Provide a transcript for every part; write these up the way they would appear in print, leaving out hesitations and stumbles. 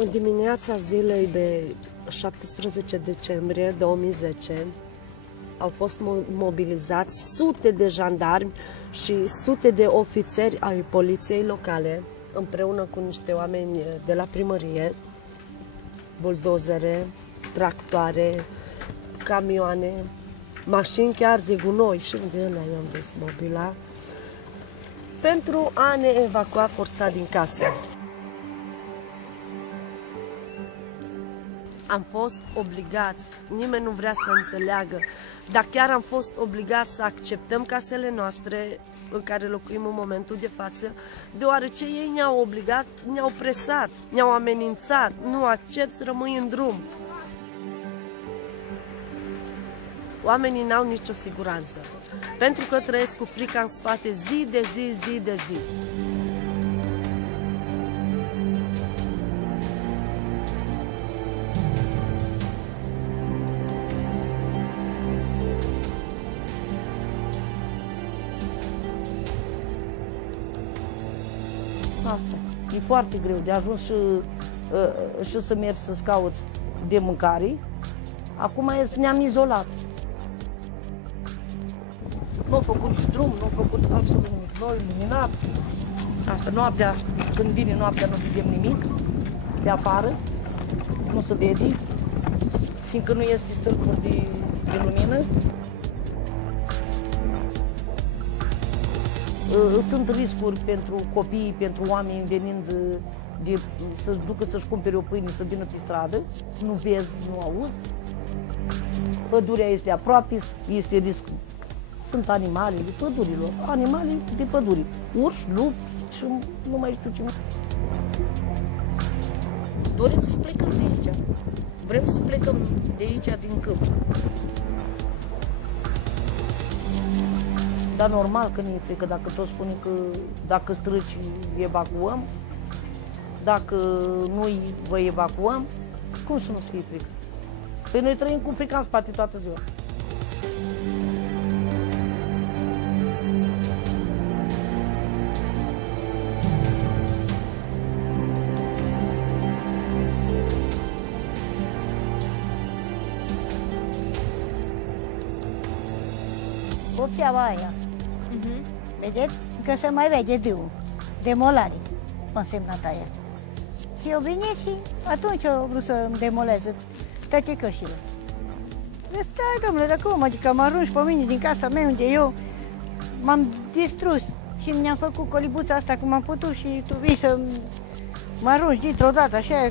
În dimineața zilei de 17 decembrie 2010 au fost mobilizați sute de jandarmi și sute de ofițeri ai poliției locale, împreună cu niște oameni de la primărie, buldozere, tractoare, camioane, mașini chiar de gunoi, și unde ăla i-am dus mobila, pentru a ne evacua forțat din casă. Am fost obligați, nimeni nu vrea să înțeleagă, dar chiar am fost obligați să acceptăm casele noastre în care locuim în momentul de față, deoarece ei ne-au obligat, ne-au presat, ne-au amenințat, nu accept să rămâi în drum. Oamenii n-au nicio siguranță, pentru că trăiesc cu frica în spate zi de zi, zi de zi. Asta. E foarte greu de ajuns și să mergi să-ți cauți de mâncare. Acum ne-am izolat. Nu au făcut drum, nu au făcut absolut nimic. Noi luminat. Asta, noaptea, când vine noaptea, nu vedem nimic pe afară. Nu se vede, fiindcă nu este stâlpuri de lumină. Sunt riscuri pentru copii, pentru oameni venind să-și ducă să-și cumpere o pâine, să vină pe stradă. Nu vezi, nu auzi. Pădurea este aproape, este risc. Sunt animale de pădurilor, animale de păduri. Urși, lupi și nu mai știu ce. Dorim să plecăm de aici. Vrem să plecăm de aici, din câmp. Dar normal că ne e frică, dacă toți spune că dacă străci evacuăm, dacă noi vă evacuăm, cum să nu-ți fie frică? Păi noi trăim cu frica în spate toată ziua. Opția aia. Vedeți? Că se mai vede dâul. Demolare. Însemnat aia. Și eu vine și atunci au vrut să îmi demoleze toate cășile. Stai, domnule, dar cum? Adică mă arunci pe mine din casa mea unde eu m-am distrus și mi-am făcut colibuța asta cum am putut și tu vii să mă arunci dintr-o dată, așa.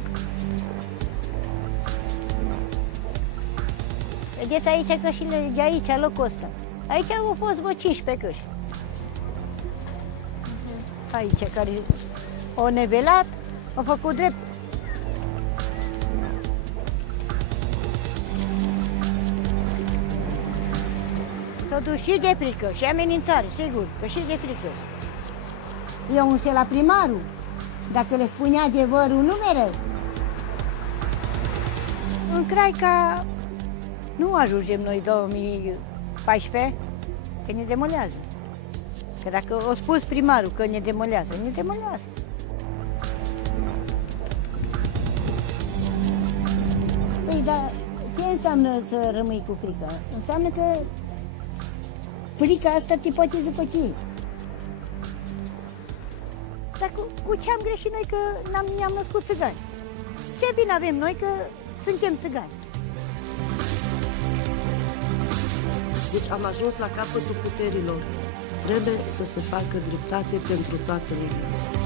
Vedeți aici cășile de aici, locul ăsta. Aici au fost vreo 15 căși. Aici, care au nevelat, au făcut drept. S-au dus și de frică, și amenințare, sigur, că și de frică. Eu înșela primarul, dacă le spunea adevărul, nu mereu. În Craica nu ajungem noi 2014, că ne demolează. Că dacă a spus primarul că ne demolează, ne demolează. Păi, dar ce înseamnă să rămâi cu frica? Înseamnă că frica asta te poate zăpăci. Dar cu ce am greșit noi că ne-am născut țigani? Ce bine avem noi că suntem țigani? Deci am ajuns la capătul puterilor. Trebuie să se facă dreptate pentru toată lumea.